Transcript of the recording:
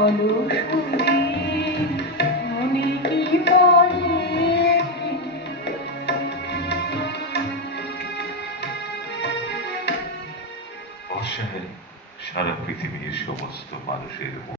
অসহায় সারা পৃথিবীর সমস্ত মানুষের